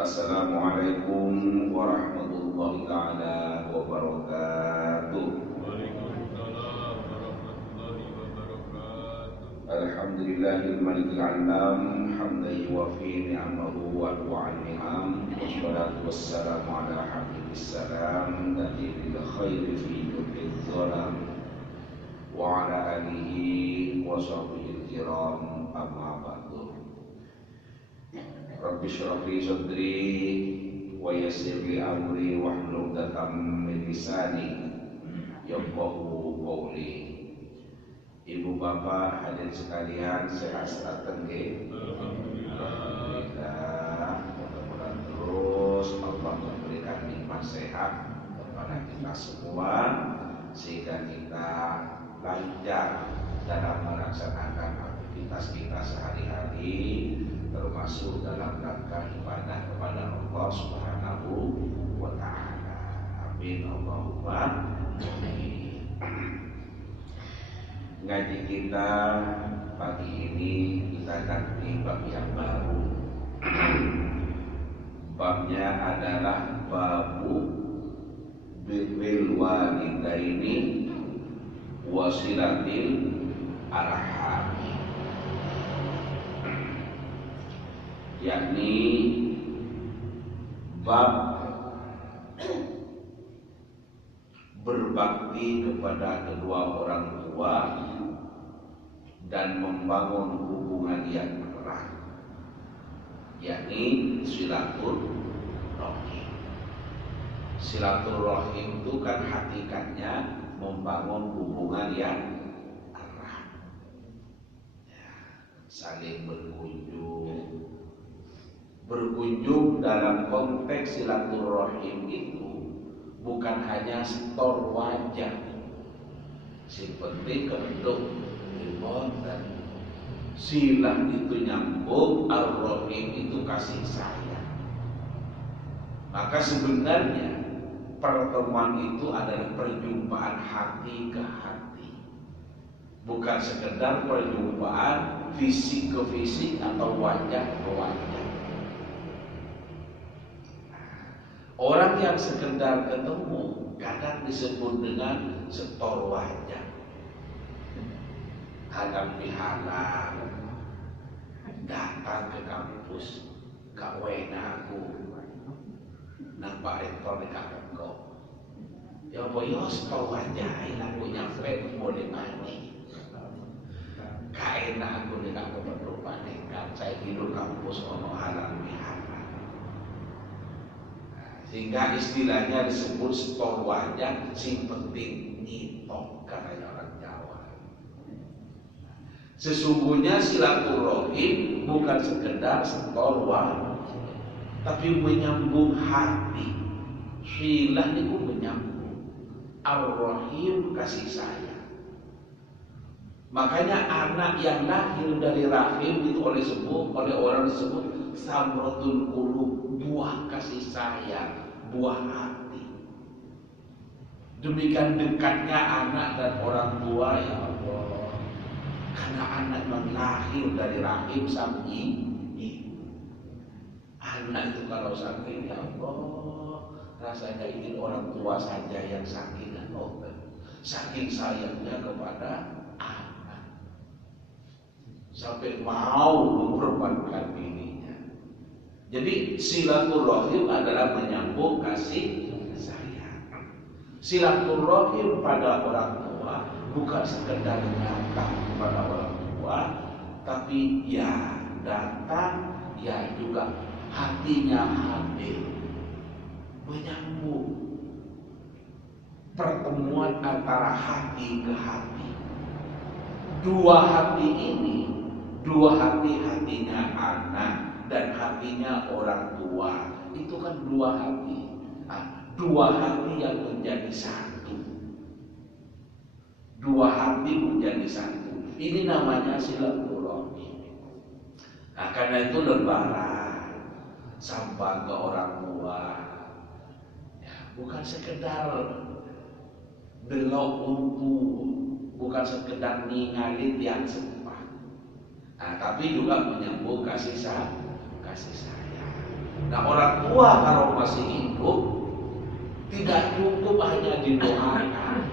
Assalamualaikum warahmatullahi taala wabarakatuh. Waalaikumsalam warahmatullahi wabarakatuh. Alhamdulillahil malikil alam hamdan yuwafi ni'amahu wa du'an ni'am. Wassalatu wassalamu ala habibis salam nabiyyil khairi fi kulli dhalam wa ala alihi wa sahbihi kiram amma ba'du. Rabbi shrah li sadri wa yassir li amri wahlul 'uqdatam min lisani yafqahu qawli. Ibu bapak hadirin sekalian, sehat sehat nggih? Alhamdulillah. Mudah-mudahan terus Allah memberikan nikmat sehat kepada kita semua sehingga kita lancar dalam melaksanakan aktivitas kita sehari-hari, termasuk dalam rangka ibadah kepada Allah Subhanahu wa taala. Amin Allahumma amin. Ngaji kita pagi ini kita akan di bab yang baru. Babnya adalah babu birril walidaini wasilatil arhami, yakni bab berbakti kepada kedua orang tua dan membangun hubungan yang erat, yakni silaturahim. Silaturahim itu kan hakikatnya membangun hubungan yang erat, saling berkunjung dalam konteks silaturahim itu bukan hanya setor wajah, si penting kebentuk ilmu dan silah itu nyambung, ar-rahim itu kasih sayang. Maka sebenarnya pertemuan itu adalah perjumpaan hati ke hati, bukan sekedar perjumpaan fisik ke fisik atau wajah ke wajah. Orang yang sekedar ketemu kadang disebut dengan setor wajah, hadap bihala, datang ke kampus, gak wena aku, nampak rektor dekat engkau. Ya boyo setor wajah, aku nyampe boleh mandi. Gak enak aku dekat keperluan dekat, saya tidur kampus ono halal bihala. Sehingga istilahnya disebut setor wajah, sing penting nyitok, katanya orang Jawa. Sesungguhnya silaturahim bukan sekedar setor wajah, tapi menyambung hati. Silah itu menyambung, ar-rahim kasih sayang. Makanya anak yang lahir dari rahim itu oleh orang disebut samratul qulub, buah kasih sayang, buah hati. Demikian dekatnya anak dan orang tua, ya Allah, karena anak yang lahir dari rahim sang ibu. Anak itu kalau sakit, ya Allah, rasanya ingin orang tua saja yang sakit dan obat. Saking sayangnya kepada anak, sampai mau mengorbankan dirinya. Jadi silaturahim adalah menyambung kasih sayang. Silaturahim pada orang tua bukan sekedar datang kepada orang tua, tapi ya datang, ya juga hatinya hadir, menyambung pertemuan antara hati ke hati. Dua hati ini, dua hatinya anak dan hatinya orang tua, itu kan dua hati. Dua hati yang menjadi satu. Dua hati menjadi satu. Ini namanya silaturahmi. Nah, karena itu lebaran sampai ke orang tua, ya, bukan sekedar delok untu, bukan sekedar ningali tiang sempat. Nah, tapi juga menyambung kasih sayang. Nah, orang tua kalau masih hidup tidak cukup hanya didoakan,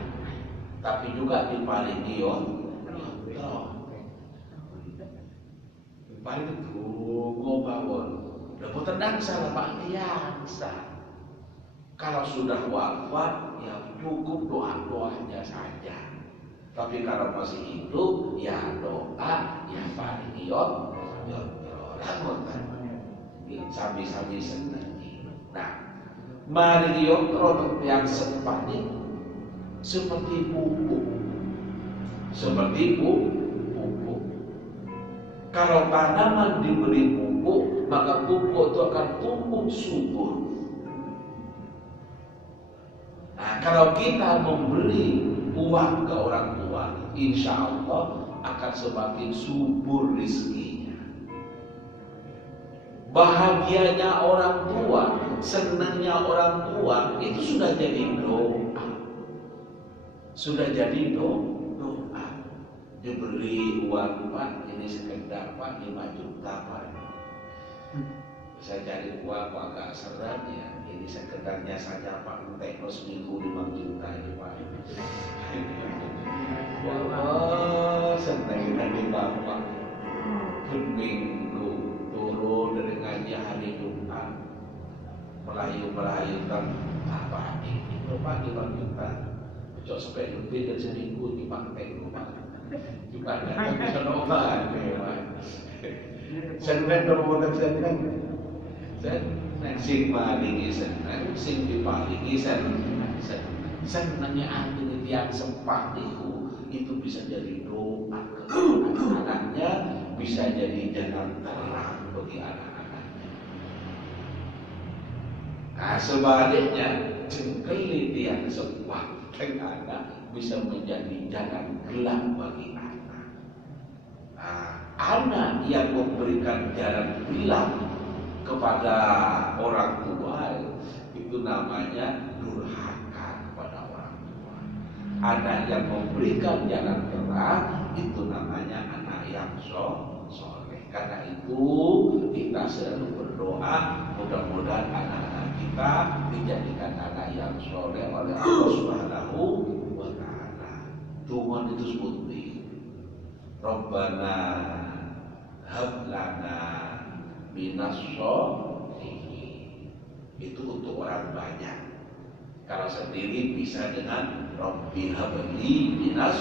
tapi juga diparingi yotro. Paling itu ngobawon. Lepas tenang salah Pak Tiangsa. Kalau sudah wafat, ya cukup doa-doanya saja. Tapi kalau masih hidup, ya doa, ya paling yotro. Sami-sami senang. Nah, mari yotro yang seperti pupuk. Seperti pupuk. Kalau tanaman diberi pupuk, maka pupuk itu akan tumbuh subur. Nah, kalau kita memberi uang ke orang tua, insya Allah akan semakin subur rizkinya. Bahagianya orang tua, senangnya orang tua, itu sudah jadi doa. Sudah jadi doa. Diberi uang, Pak, ini sekedar Pak 5 juta Pak. Saya cari uang Pak agak seret ya. Ini sekedarnya saja Pak, tekno seminggu 5 juta ini Pak. Wah, senang dari Bapak. Minggu turun dari ngaji hari Jumat, melayu-melayukan apa ini Pak 5 juta. Cok sampai lebih dari seminggu dipakai rumah. Juga ada bisa nobar senang dong senang. Sing palingi senang, sing dipalingi senang. Senangnya anjing yang sempat itu bisa jadi doa ke anak-anaknya, bisa jadi jalan terang bagi anak-anaknya. Nah, sebaliknya jengkelit yang sempat anak bisa menjadi jalan gelap bagi anak. Nah, anak yang memberikan jalan gelap kepada orang tua itu namanya durhaka kepada orang tua. Anak yang memberikan jalan terang itu namanya anak yang soleh. Karena itu kita selalu berdoa mudah-mudahan anak-anak kita dijadikan anak yang soleh oleh Allah Subhanahu wa Ta'ala. Tuhan itu seperti Rabbana hablana minas sholihin. Itu untuk orang banyak. Kalau sendiri bisa dengan Rabbi habli minas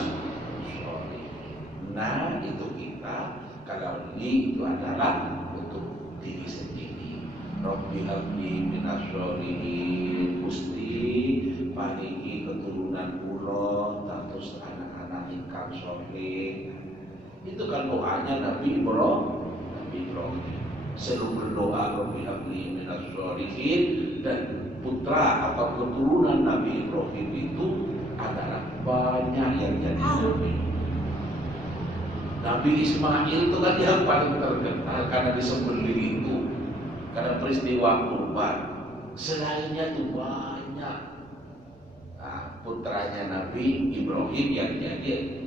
sholihin. Nah, itu kita. Kalau li itu adalah untuk diri sendiri. Rabbi habli minas sholihin. Gusti paringi keturunan kula terus anak-anak ingkang sholeh. Itu kan doanya Nabi Ibrahim. Selalu berdoa Rabbi habli minas sholihin, dan putra atau keturunan Nabi Ibrahim itu adalah banyak yang jadi nabi. Nabi Ismail itu kan yang paling terkenal karena disembelih itu, karena peristiwa kurban. Selainnya itu banyak. Nah, putranya Nabi Ibrahim yang jadi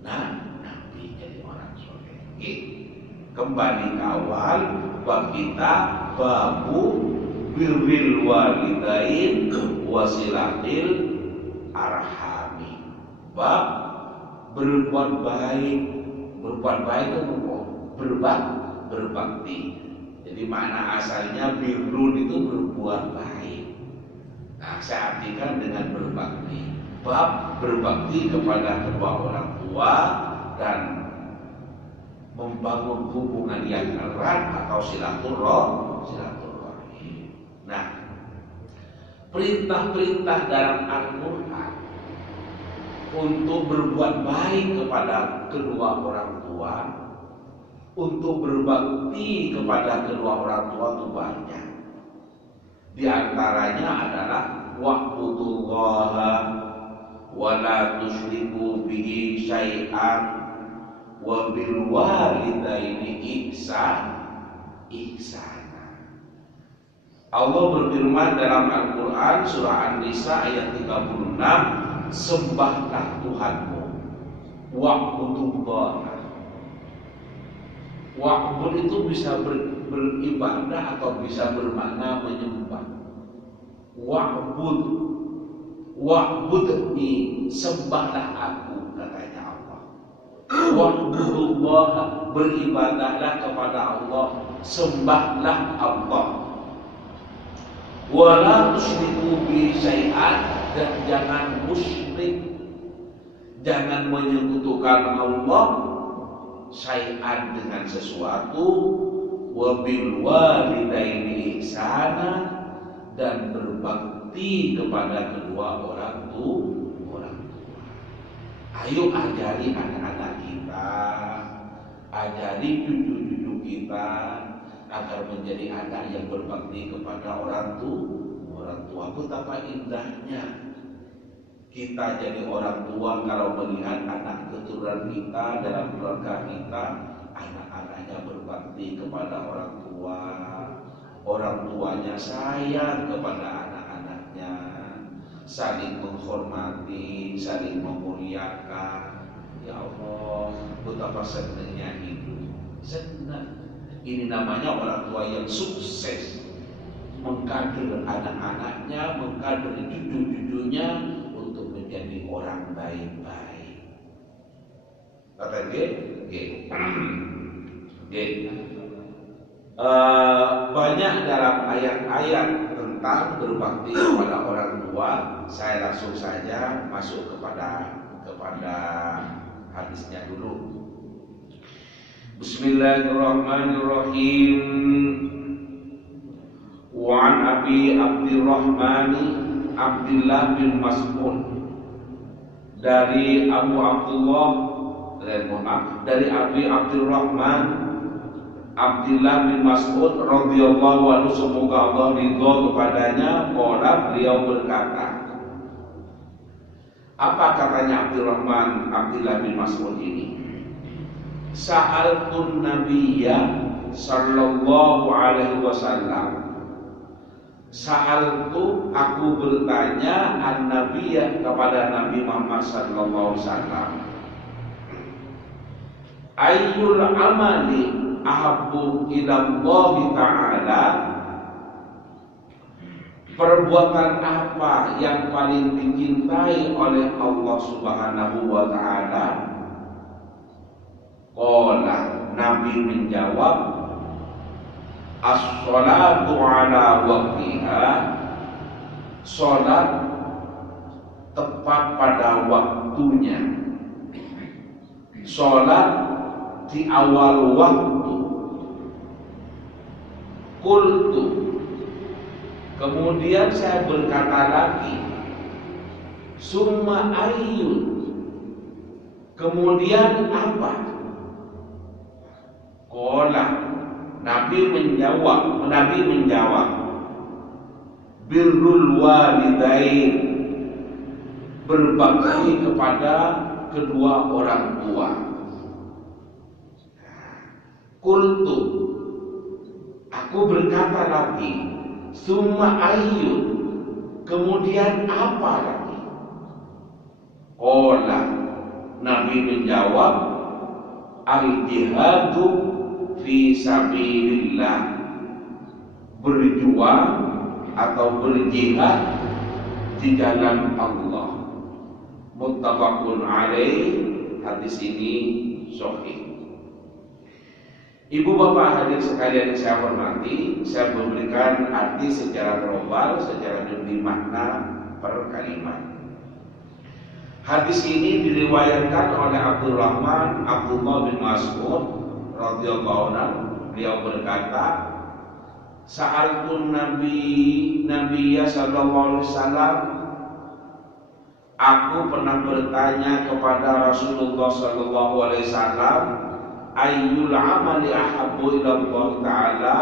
Nabi, jadi orang soleh. Kembali ke awal bab kita, babu birril walidain wasilatil arhami. Bab berbuat baik itu berbakti. Jadi makna asalnya birrun itu berbuat baik. Nah, saya artikan dengan berbakti. Bab berbakti kepada kedua orang tua dan membangun hubungan yang erat atau silaturahim. Nah, perintah-perintah dalam Al-Quran untuk berbuat baik kepada kedua orang tua, untuk berbakti kepada kedua orang tua itu banyak. Di antaranya adalah wa'budullaha wa la tusyriku bihi syai'an wa bil walidaini ihsana. Allah berfirman dalam Al-Quran surah An-Nisa ayat 36, sembahlah Tuhanmu. Wa'budullaha. Wa'bud itu bisa beribadah atau bisa bermakna menyembah. Wa'budni, sembahlah aku, katanya Allah. Wa'budullah, beribadahlah kepada Allah, sembahlah Allah. Wala tusyriku bi syai'an, dan jangan musyrik, jangan menyekutukan Allah syai'an dengan sesuatu. Wa bil walidaini ihsana, dan berbakti kepada kedua orang tua. Ayo ajari anak-anak kita, ajari cucu-cucu kita agar menjadi anak yang berbakti kepada orang tua. Betapa indahnya kita jadi orang tua kalau melihat anak keturunan kita dalam keluarga kita, anak-anaknya berbakti kepada orang tua. Orang tuanya sayang kepada anak-anaknya, saling menghormati, saling memuliakan. Ya Allah, betapa senangnya hidup. Senang. Ini namanya orang tua yang sukses, mengkader anak-anaknya, mengkader cucu-cucunya untuk menjadi orang baik-baik. Kata dia, banyak dalam ayat-ayat tentang berbakti kepada orang tua. Saya langsung saja masuk kepada hadisnya dulu. Bismillahirrahmanirrahim. Wa an Abi Abdurrahman Abdullah bin Mas'ud, dari Abu Abdullah, dari Abi Abdurrahman Abdullah bin Mas'ud radhiyallahu anhu, semoga Allah ridha kepadanya, qala, beliau berkata. Apa katanya Abdullah bin Mas'ud ini? Sa'altun Nabiyya sallallahu alaihi wasallam. Sa'altu, aku bertanya, an-Nabiyya, kepada Nabi Muhammad sallallahu alaihi wasallam. Ayyul amali ahabbu ilallahi ta'ala, perbuatan apa yang paling dicintai oleh Allah Subhanahu wa ta'ala? Qala, Nabi menjawab, as-salatu ala waqtiha, salat tepat pada waktunya, salat di awal waktu. Qultu, kemudian saya berkata lagi, summa ayyun, kemudian apa? Qala, Nabi menjawab, birrul walidain, berbakti kepada kedua orang tua. Qultu, aku berkata lagi, summa ayyun, kemudian apa lagi? Qala, Nabi menjawab, al-jihadu fi sabilillah, berjuang atau berjihad di jalan Allah. Muttafaqun alaih, hadis ini sahih. Ibu bapak hadirin sekalian yang saya hormati, saya memberikan arti secara global, secara jumlah makna per kalimat. Hadis ini diriwayatkan oleh Abdullah bin Mas'ud radhiyallahu anhu. Beliau berkata, sa'altun Nabiyya sallallahu alaihi wasallam, aku pernah bertanya kepada Rasulullah sallallahu alaihi wasallam, ayyul amali ahabbu ilallah ta'ala,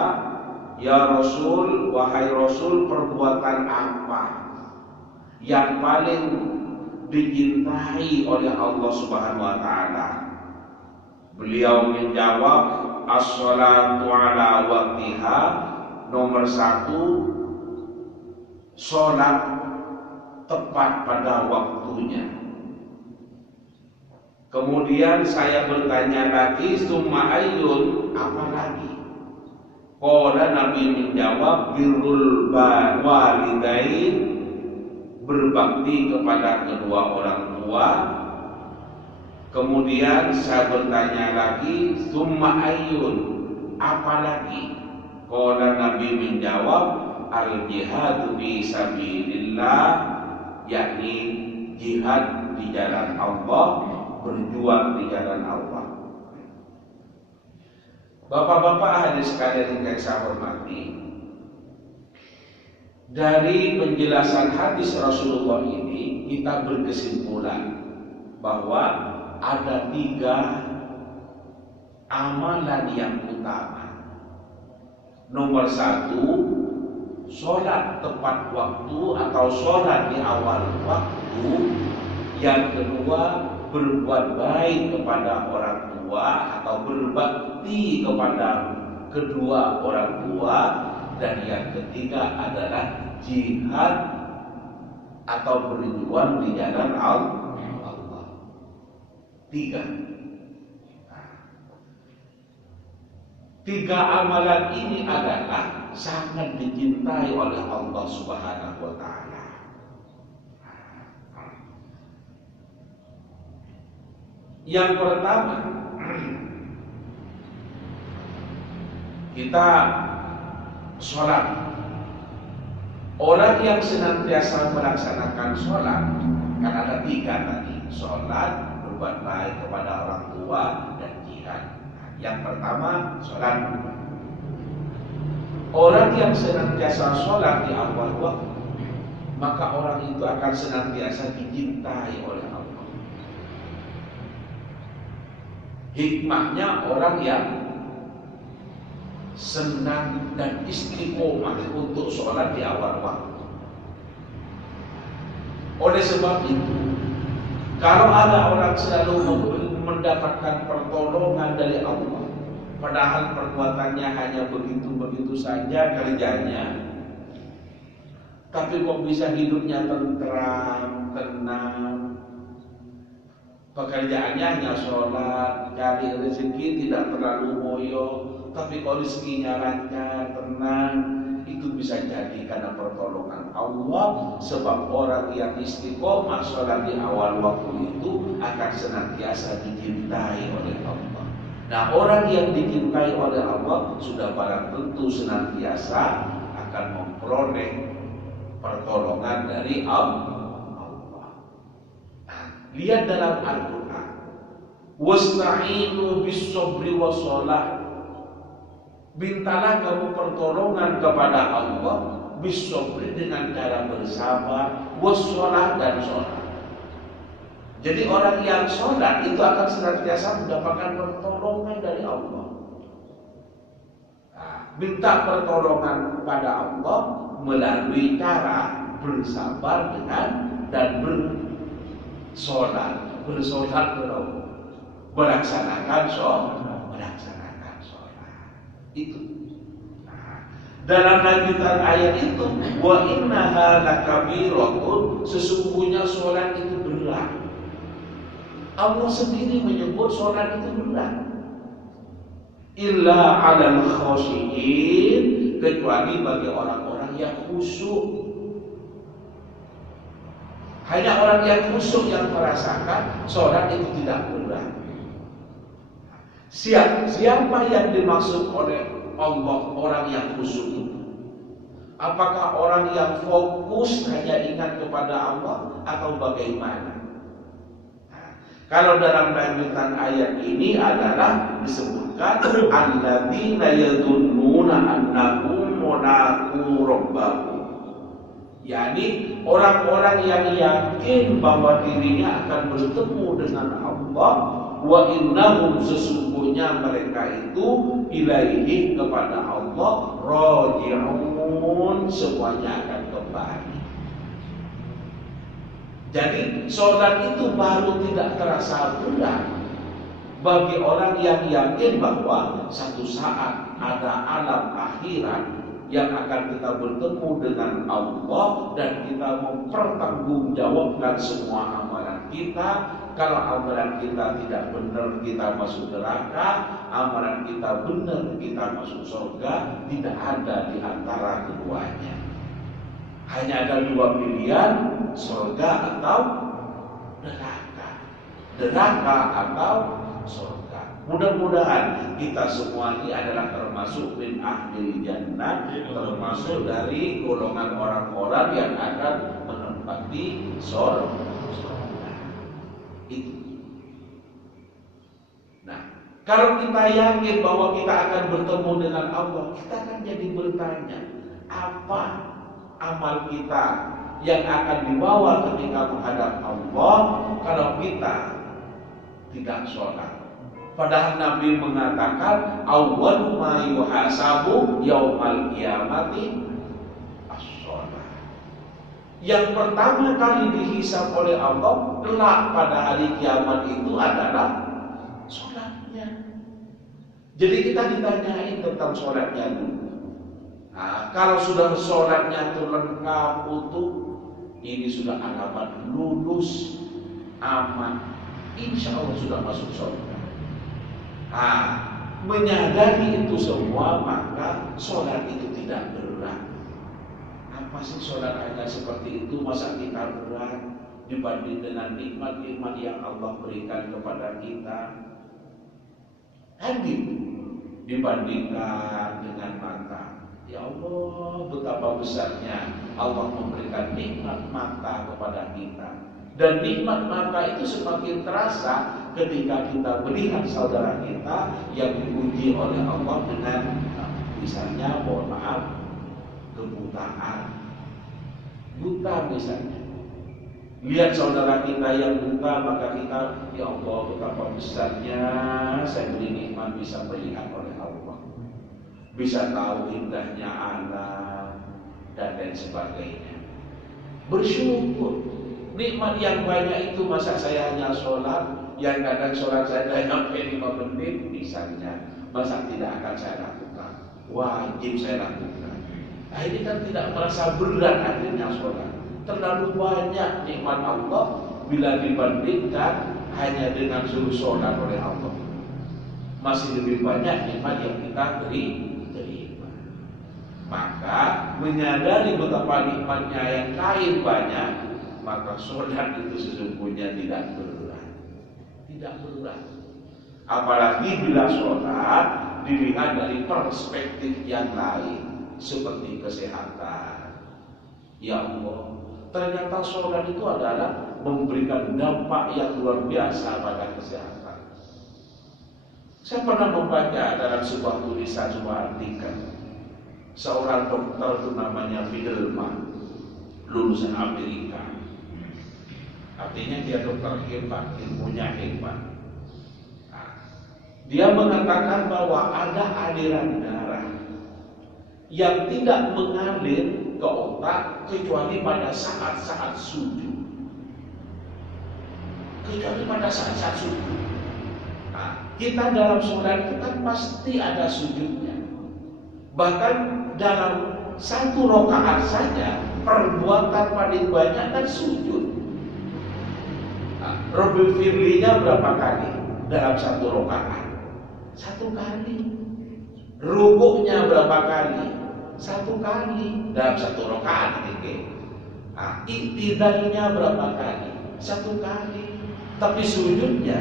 ya Rasul, wahai Rasul, perbuatan apa yang paling dicintai oleh Allah Subhanahu wa ta'ala? Beliau menjawab, as-salatu ala waqtiha, nomor 1, sholat tepat pada waktunya. Kemudian saya bertanya lagi, summa ayyun, apa lagi? Qala Nabi menjawab, birrul walidain, berbakti kepada kedua orang tua. Kemudian saya bertanya lagi, summa ayyun, apalagi? Qala Nabi menjawab, al jihadu fi sabilillah, yakni jihad di jalan Allah, berjuang di jalan Allah. Bapak-bapak hadirin sekalian yang saya hormati, dari penjelasan hadis Rasulullah ini kita berkesimpulan bahwa ada 3 amalan yang utama. Nomor 1, sholat tepat waktu atau sholat di awal waktu. Yang kedua, berbuat baik kepada orang tua atau berbakti kepada kedua orang tua. Dan yang ketiga adalah jihad atau berjuang di jalan Allah. 3 amalan ini adalah sangat dicintai oleh Allah Subhanahu wa Ta'ala. Yang pertama, kita sholat. Orang yang senantiasa melaksanakan sholat, kan ada 3 tadi: sholat, berbuat baik kepada orang tua, dan jihad. Yang pertama, sholat. Orang yang senantiasa sholat di awal waktu, maka orang itu akan senantiasa dicintai oleh Allah. Hikmahnya, orang yang senang dan istiqomah untuk sholat di awal waktu. Oleh sebab itu, kalau ada orang selalu mendapatkan pertolongan dari Allah, padahal perbuatannya hanya begitu-begitu saja kerjanya, tapi kok bisa hidupnya tentram, tenang, pekerjaannya hanya sholat, cari rezeki, tidak terlalu moyo, tapi kalau rezekinya lancar, tenang, itu bisa jadi karena pertolongan Allah. Sebab orang yang istiqomah sholat di awal waktu itu akan senantiasa dicintai oleh Allah. Nah, orang yang dicintai oleh Allah sudah barang tentu senantiasa akan memperoleh pertolongan dari Allah. Lihat dalam Al-Quran, wasta'inu bis-sabri was-shalah. Mintalah kamu pertolongan kepada Allah bis-sabri, dengan cara bersabar, was-shalah, dan sholat. Jadi orang yang sholat itu akan senantiasa mendapatkan pertolongan dari Allah. Minta pertolongan kepada Allah melalui cara bersabar dan bersolat melaksanakan sholat itu. Dalam lanjutan ayat itu, wa innaha lakabiratun, sesungguhnya sholat itu berat. Allah sendiri menyebut sholat itu berat. Illa 'alal khashiyin, kecuali bagi orang-orang yang khusyuk. Hanya orang yang khusyuk yang merasakan sholat itu tidak berat. Siapa yang dimaksud oleh Allah orang yang khusyuk itu? Apakah orang yang fokus hanya ingat kepada Allah atau bagaimana? Kalau dalam lanjutan ayat ini adalah disebutkan alladzina yadhunnuna annahum mulaqu rabbahum, yakni orang-orang yang yakin bahwa dirinya akan bertemu dengan Allah. Wa innahum, sesungguhnya mereka itu ilaihi, kepada Allah, raji'un, semuanya akan kembali. Jadi sholat itu baru tidak terasa berat bagi orang yang yakin bahwa satu saat ada alam akhirat yang akan kita bertemu dengan Allah dan kita mempertanggungjawabkan semua amalan kita. Kalau amalan kita tidak benar, kita masuk neraka. amalan kita benar, kita masuk surga, tidak ada di antara keduanya. Hanya ada dua pilihan, surga atau neraka. Neraka atau surga. Mudah-mudahan kita semua ini adalah termasuk min ahlil jannah, termasuk dari golongan orang-orang yang akan menempati surga. Itu. Nah, kalau kita yakin bahwa kita akan bertemu dengan Allah, kita akan jadi bertanya, apa amal kita yang akan dibawa ketika menghadap Allah kalau kita tidak sholat? Padahal Nabi mengatakan awwal ma yuhasabu yaumal qiyamati as-shalah. Yang pertama kali dihisab oleh Allah kelak pada hari kiamat itu adalah sholatnya. Jadi kita ditanyain tentang sholatnya dulu. Nah, kalau sudah sholatnya itu lengkap utuh, ini sudah alamat lulus aman, insya Allah sudah masuk surga. Nah, menyadari itu semua, maka sholat itu tidak berat. Apa sih sholat hanya seperti itu? Masa kita berat dibanding dengan nikmat-nikmat yang Allah berikan kepada kita? Hadir dibandingkan dengan mata. Ya Allah, betapa besarnya Allah memberikan nikmat mata kepada kita. Dan nikmat mata itu semakin terasa ketika kita melihat saudara kita yang diuji oleh Allah dengan misalnya, mohon maaf, kebutaan. Buta misalnya. Lihat saudara kita yang buta, maka kita, ya Allah, betapa besarnya saya beri nikmat bisa melihat oleh Allah, bisa tahu indahnya alam dan lain sebagainya. Bersyukur. Nikmat yang banyak itu, masa saya hanya sholat, yang kadang sholat saya tidak sampai 5 menit misalnya, masa tidak akan saya lakukan? Wajib saya lakukan. Nah, ini kan tidak merasa berat akhirnya sholat. Terlalu banyak nikmat Allah bila dibandingkan hanya dengan suruh sholat oleh Allah. Masih lebih banyak nikmat yang kita terima. Maka menyadari betapa nikmatnya yang lain banyak, maka sholat itu sesungguhnya tidak berat. Tidak berat. Apalagi bila sholat dilihat dari perspektif yang lain, seperti kesehatan. Ya Allah, ternyata sholat itu adalah memberikan dampak yang luar biasa pada kesehatan. Saya pernah membaca dalam sebuah tulisan, sebuah artikel, seorang dokter itu namanya Fidelman, lulusan Amerika. Artinya dia dokter hebat, ilmunya hebat. Nah, dia mengatakan bahwa ada aliran darah yang tidak mengalir ke otak kecuali pada saat-saat sujud. Kecuali pada saat-saat sujud. Nah, kita dalam sholat itu kan pasti ada sujudnya. Bahkan dalam satu rakaat saja perbuatan paling banyak kan sujud. Rabbil firlinya berapa kali dalam satu rakaat? 1 kali. Rukuknya berapa kali? 1 kali dalam satu rakaat. Iktidalnya berapa kali? 1 kali. Tapi sujudnya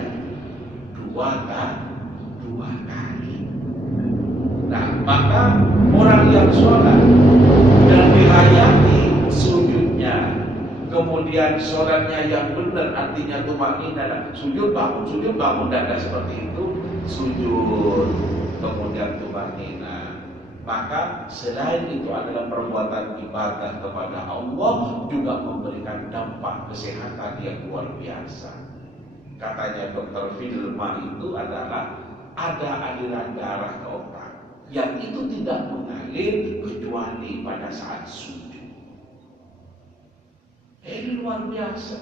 2 kali. Nah, maka orang yang sholat dan dihayati sujudnya, kemudian sholatnya yang benar, artinya tumakninah, sujud bangun, dan seperti itu, sujud kemudian tumakninah, maka selain itu adalah perbuatan ibadah kepada Allah, juga memberikan dampak kesehatan yang luar biasa. Katanya Dr. Fidelman itu adalah ada aliran darah ke otak yang itu tidak mengalir kecuali pada saat sujud. Ini luar biasa.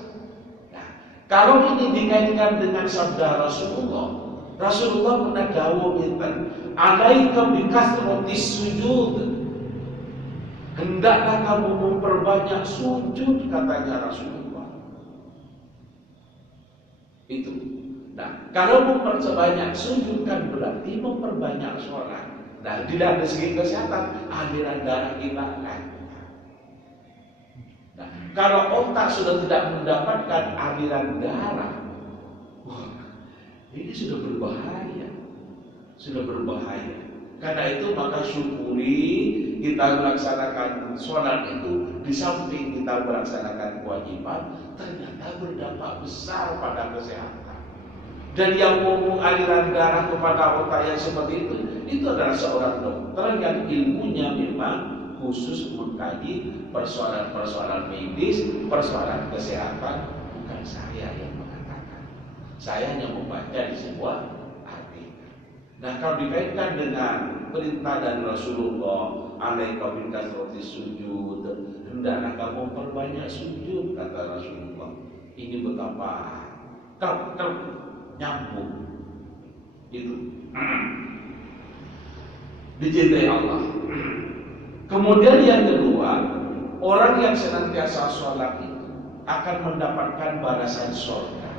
Nah, kalau ini dikaitkan dengan sabda Rasulullah, Rasulullah pernah dawuh inten, alaika bikasratis sujud. Hendaklah kamu memperbanyak sujud, katanya Rasulullah. Itu. Nah, kalau memperbanyak sujud kan berarti memperbanyak sholat. Nah, dari segi kesehatan, aliran darah kita lancar. Nah, kalau otak sudah tidak mendapatkan aliran darah, wah, ini sudah berbahaya. Sudah berbahaya. Karena itu maka syukuri kita melaksanakan sholat itu, di samping kita melaksanakan kewajiban, ternyata berdampak besar pada kesehatan. Dan yang ngomong aliran darah kepada otak yang seperti itu adalah seorang dokter yang ilmunya memang khusus mengkaji persoalan-persoalan medis, persoalan kesehatan. Bukan saya yang mengatakan. Saya hanya membaca di sebuah artikel. Nah, kalau dikaitkan dengan perintah dari Rasulullah, alaika bil kasrati sujud, hendaklah kamu perbanyak sujud, kata Rasulullah. Ini betapa nyambung itu dicintai Allah. Kemudian yang kedua, orang yang senantiasa sholat itu akan mendapatkan balasan surga.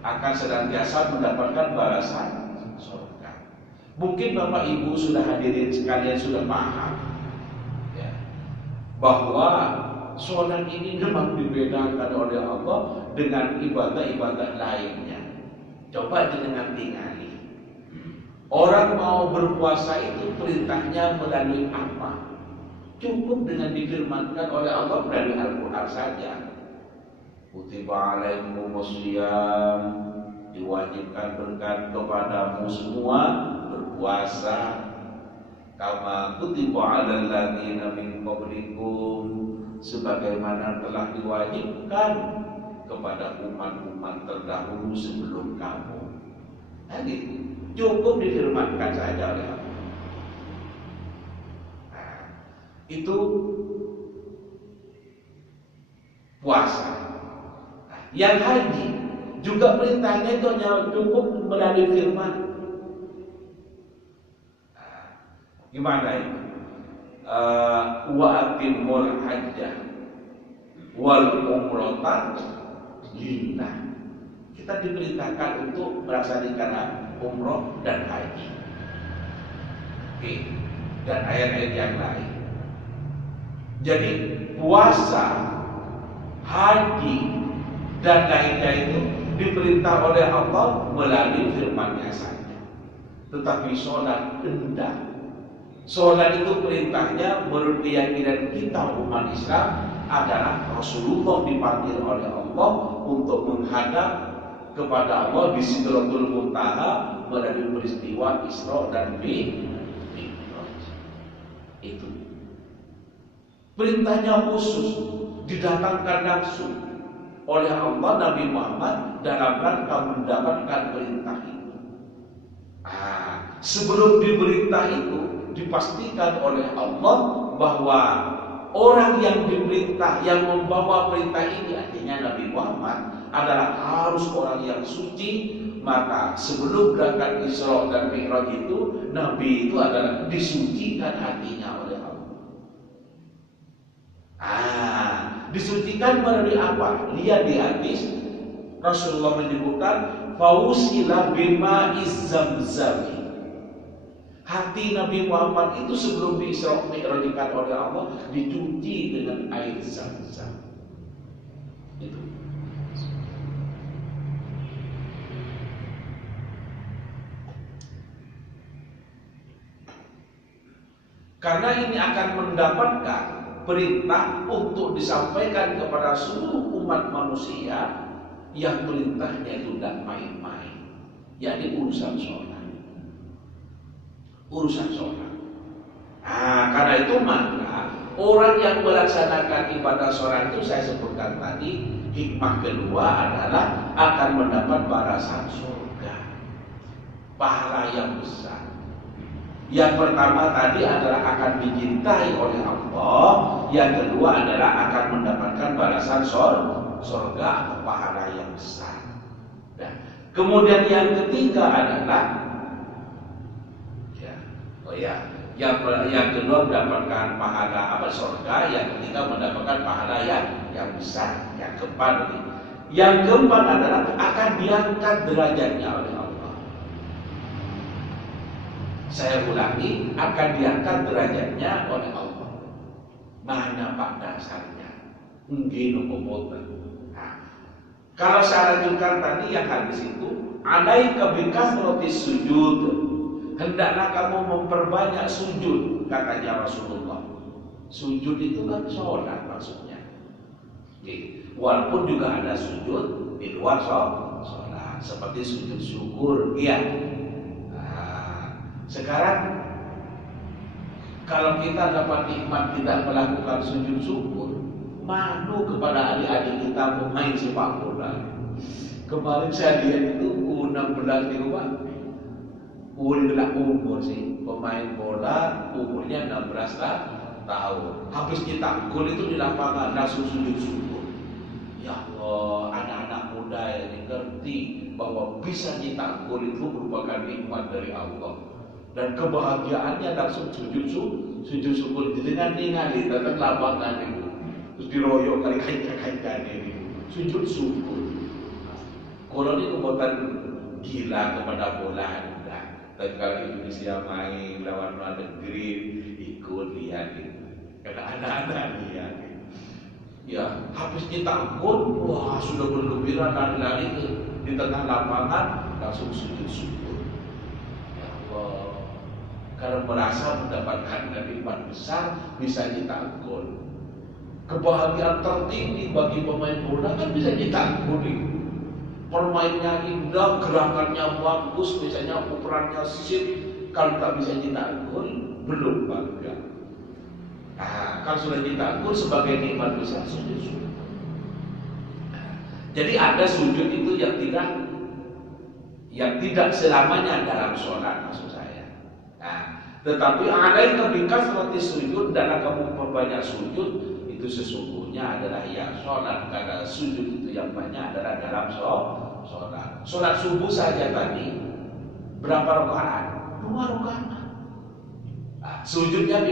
Akan senantiasa mendapatkan balasan surga. Mungkin Bapak Ibu sudah hadirin sekalian sudah paham ya, bahwa sholat ini memang dibedakan oleh Allah dengan ibadah-ibadah lainnya. Coba dengan tingali. Orang mau berpuasa itu perintahnya melalui apa? Cukup dengan difirmankan oleh Allah melalui Al-Quran saja. Kutiba alaikumus syiyam, diwajibkan berkat kepadamu semua berpuasa. Kama kutiba alal ladzina min qablikum, sebagaimana telah diwajibkan kepada umat-umat terdahulu sebelum kamu. Jadi cukup difirmankan saja oleh Allah. Nah, itu puasa. Nah, yang haji juga perintahnya itu hanya cukup melalui firman. Nah, gimana itu? Wa atimul hajjah wal umrata lillah. Kita diperintahkan untuk melaksanakan umroh dan haji. Oke. Dan ayat-ayat yang lain. Jadi puasa, haji dan lainnya itu diperintah oleh Allah melalui firman-Nya saja. Tetapi sholat enggak. Sholat itu perintahnya menurut keyakinan kita umat Islam adalah Rasulullah dipanggil oleh Allah untuk menghadap kepada Allah di Sidratul Muntaha melalui peristiwa Isra dan Mi'raj. Itu perintahnya khusus didatangkan langsung oleh Allah Nabi Muhammad dalam rangka mendapatkan perintah itu. Sebelum diperintah itu dipastikan oleh Allah bahwa orang yang diperintah, yang membawa perintah ini, artinya Nabi Muhammad, adalah harus orang yang suci. Maka sebelum berangkat Isra dan Mi'raj itu, Nabi itu adalah disucikan hatinya oleh Allah. Disucikan melalui apa? Lihat di hadis Rasulullah menyebutkan fausila bima'iz zamzam. Hati Nabi Muhammad itu sebelum Isra Mi'rajkan oleh Allah dicuci dengan air Zam-Zam. Itu. Karena ini akan mendapatkan perintah untuk disampaikan kepada seluruh umat manusia yang perintahnya itu tidak main-main, yakni urusan sholat. Urusan sholat. Karena itu maka orang yang melaksanakan ibadah sholat itu saya sebutkan tadi, hikmah kedua adalah akan mendapat balasan surga, pahala yang besar. Yang pertama tadi adalah akan dicintai oleh Allah. Yang kedua adalah akan mendapatkan balasan surga atau pahala yang besar. Kemudian yang ketiga adalah yang kedua mendapatkan pahala surga, yang ketiga mendapatkan pahala yang besar. Yang keempat Yang keempat adalah akan diangkat derajatnya oleh Allah. Saya ulangi, akan diangkat derajatnya oleh Allah. Mana Pak dasarnya? Mungkin umumnya. Kalau saya lanjutkan tadi yang hadis itu, alaika bikasratis sujud. Hendaklah kamu memperbanyak sujud, katanya Rasulullah. Sujud itu kan sholat maksudnya. Walaupun juga ada sujud di luar sholat, seperti sujud syukur. Iya. Nah, sekarang kalau kita dapat nikmat tidak melakukan sujud syukur, malu kepada adik-adik kita pemain sepak bola. Kemarin saya lihat itu U16 di rumah. Umur sih pemain bola umurnya 16 tahun. Habis nyetak gol itu di lapangan langsung sujud syukur. Ya Allah, anak-anak muda yang ngerti bahwa bisa nyetak gol itu merupakan nikmat dari Allah. Dan kebahagiaannya langsung sujud syukur dengan ningali datang lapangan itu. Terus diroyok kali kain-kain ini sujud syukur. Kalau ini kebuatan gila kepada bola enggak. Tapi kalau Indonesia main lawan luar negeri ikut lihat itu. Karena anak-anak lihat itu. Ya habis kita gol, wah sudah bergembira lari-lari di tengah lapangan langsung sujud syukur. Ya Allah, karena merasa mendapatkan nikmat besar bisa nyetak gol. Kebahagiaan tertinggi bagi pemain bola kan bisa nyetak gol. Permainnya indah, gerakannya bagus, misalnya ukurannya sip. Kalau tak bisa nyetak gol, belum bangga. Nah, kalau sudah nyetak gol sebagai nikmat besar sujud syukur. Jadi ada sujud itu yang tidak selamanya dalam sholat maksud saya. Nah, tetapi alaika bikasrati sujud, dan kamu perbanyak sujud. Itu sesungguhnya adalah ya sholat. Karena sujud itu yang banyak adalah dalam sholat. Sholat subuh saja tadi berapa rakaat? 2 rakaat. Nah, sujudnya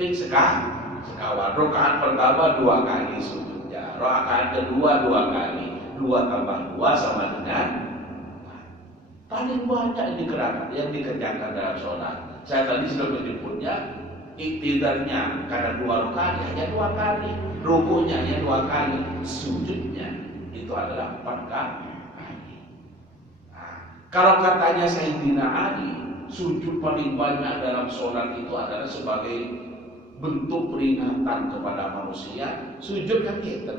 ping sekawan. Rakaat pertama 2 kali sujudnya. Rakaat kedua 2 kali. 2 tambah 2 sama dengan paling banyak yang dikerjakan dalam sholat. Saya tadi sudah menyebutnya. Iktidarnya karena 2 rakaat hanya 2 kali, rukunya hanya 2 kali, sujudnya itu adalah 4 kali. Nah, kalau katanya Sayyidina Ali, sujud paling banyak dalam sholat itu adalah sebagai bentuk peringatan kepada manusia. Sujud kan kita,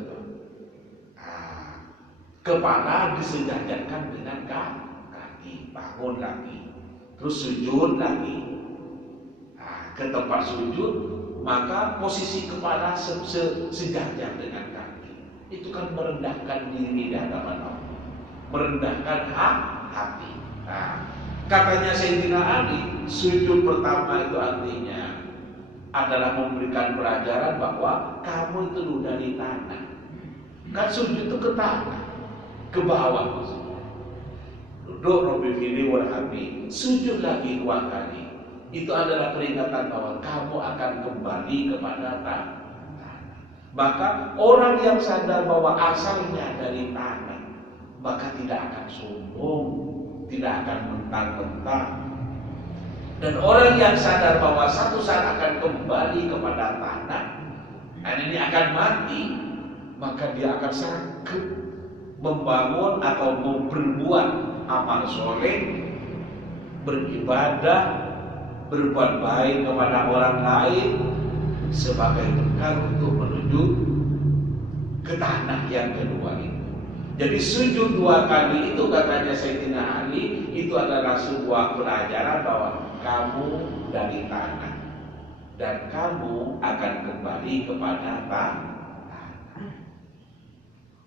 kepala disejajarkan dengan kaki, bangun lagi, terus sujud lagi. Ke tempat sujud, maka posisi kepala sejajar dengan kaki. Itu kan merendahkan diri di hadapan Allah, merendahkan hati. Nah, katanya Sayyidina Ali, sujud pertama itu artinya adalah memberikan pelajaran bahwa kamu itu dulu dari tanah. Kan sujud itu ke tanah, ke bawah maksudnya. Duduk Rabbi fili warhamni, sujud lagi 2 kali. Itu adalah peringatan bahwa kamu akan kembali kepada tanah. Maka orang yang sadar bahwa asalnya dari tanah, maka tidak akan sombong, tidak akan mentang-mentang. Dan orang yang sadar bahwa satu saat akan kembali kepada tanah, dan ini akan mati, maka dia akan sanggup membangun atau berbuat amal soleh, beribadah, berbuat baik kepada orang lain sebagai bekal untuk menuju ke tanah yang kedua itu. Jadi sujud 2 kali itu katanya Sayyidina Ali itu adalah sebuah pelajaran bahwa kamu dari tanah dan kamu akan kembali kepada tanah.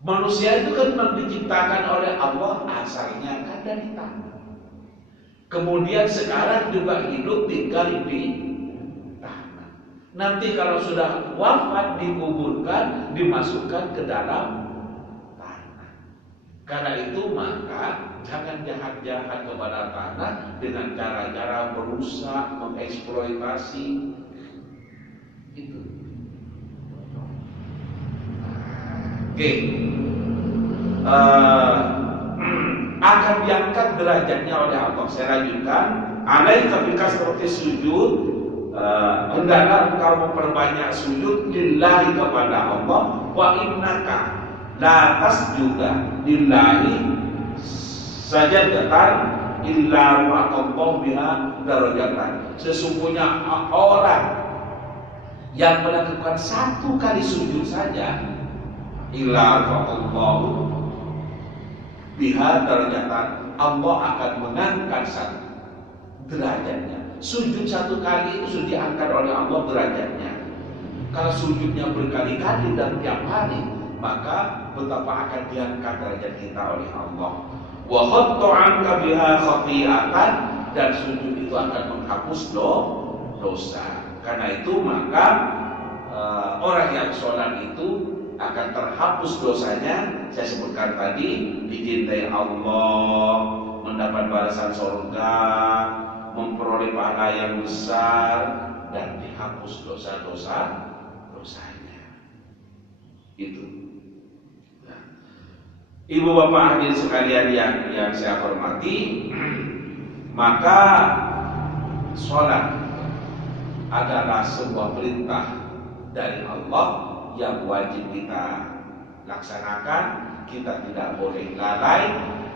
Manusia itu kan memang diciptakan oleh Allah asalnya kan dari tanah. Kemudian sekarang juga hidup tinggal di tanah. Nanti kalau sudah wafat dikuburkan, dimasukkan ke dalam tanah. Karena itu maka jangan jahat-jahat kepada tanah dengan cara-cara merusak, mengeksploitasi. Itu. Oke. akan diangkat derajatnya oleh Allah. Saya lanjutkan, alaika bikasrati sujud, hendaklah engkau memperbanyak sujud lillahi kepada Allah, wa innaka la tasjuda lillahi sajadatan illa ra'allahu biha darajatan. Sesungguhnya orang yang melakukan satu kali sujud saja, illa ra'allahu biha darajatan, Allah akan mengangkat satu derajatnya. Sujud satu kali itu sudah diangkat oleh Allah derajatnya. Kalau sujudnya berkali-kali dan tiap hari, maka betapa akan diangkat derajat kita oleh Allah. Wa khatta 'anka biha khati'atan, dan sujud itu akan menghapus dosa. Karena itu maka orang yang sholat itu akan terhapus dosanya. Saya sebutkan tadi, dicintai Allah, mendapat balasan surga, memperoleh pahala yang besar, dan dihapus dosanya. Itu. Nah, Ibu bapak hadirin sekalian yang saya hormati, maka sholat adalah sebuah perintah dari Allah yang wajib kita laksanakan. Kita tidak boleh lalai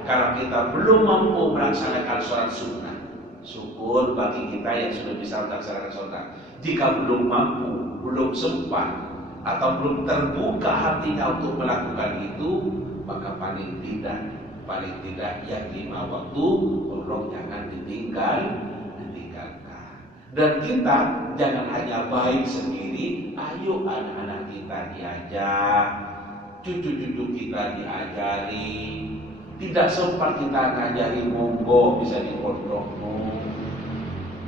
karena kita belum mampu melaksanakan sholat sunnah. Syukur bagi kita yang sudah bisa melaksanakan sholat. Jika belum mampu, belum sempat, atau belum terbuka hatinya untuk melakukan itu, maka paling tidak yang 5 waktu tolong jangan ditinggalkan. Dan kita jangan hanya baik sendiri, ayo anak-anak kita diajak, cucu-cucu kita diajari. Tidak sempat kita ngajari, monggo bisa di pondokmu.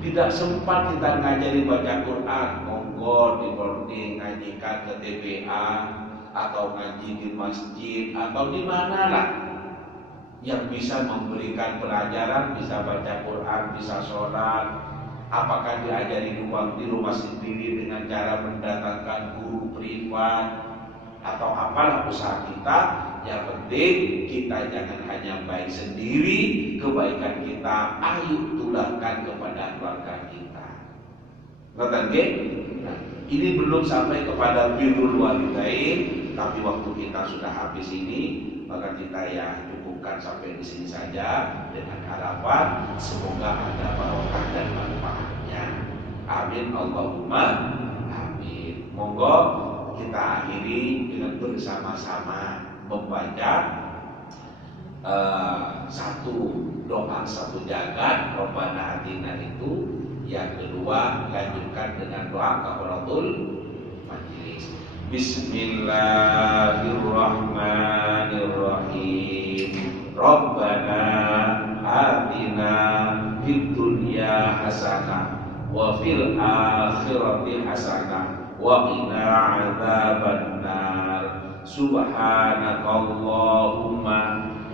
Tidak sempat kita ngajari baca Quran, monggo ngajikan ke TPA atau ngaji di masjid atau di mana lah yang bisa memberikan pelajaran, bisa baca Quran, bisa sholat. Apakah diajari di rumah sendiri dengan cara mendatangkan guru privat atau apalah usaha kita. Yang penting kita jangan hanya baik sendiri, kebaikan kita ayo tularkan kepada keluarga kita. Nah, ini belum sampai kepada birrul walidain, tapi waktu kita sudah habis ini, maka kita ya cukupkan sampai di sini saja dengan harapan semoga ada barokah dan manfaatnya. Amin Allahumma amin. Monggo kita akhiri dengan bersama-sama membaca satu doa satu jagat Rabbana Atina itu. Yang kedua lanjutkan dengan doa kafaratul majlis. Bismillahirrahmanirrahim. Rabbana atina fid dunya hasanah wa fil akhirati hasanah wa qina adzabannar. Subhanakallahumma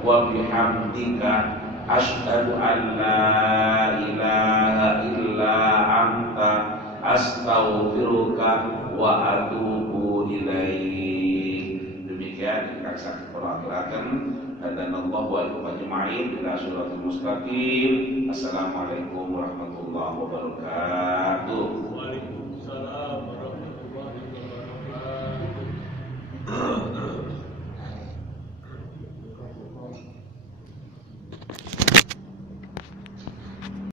wa bihamdika asyhadu an la ilaha illa anta astaghfiruka wa atubu ilaik. Demikian yang saya perwakilakan. Hadanallahu wa iyyakum ajma'in ila shiratal mustaqim. Assalamualaikum warahmatullahi wabarakatuh.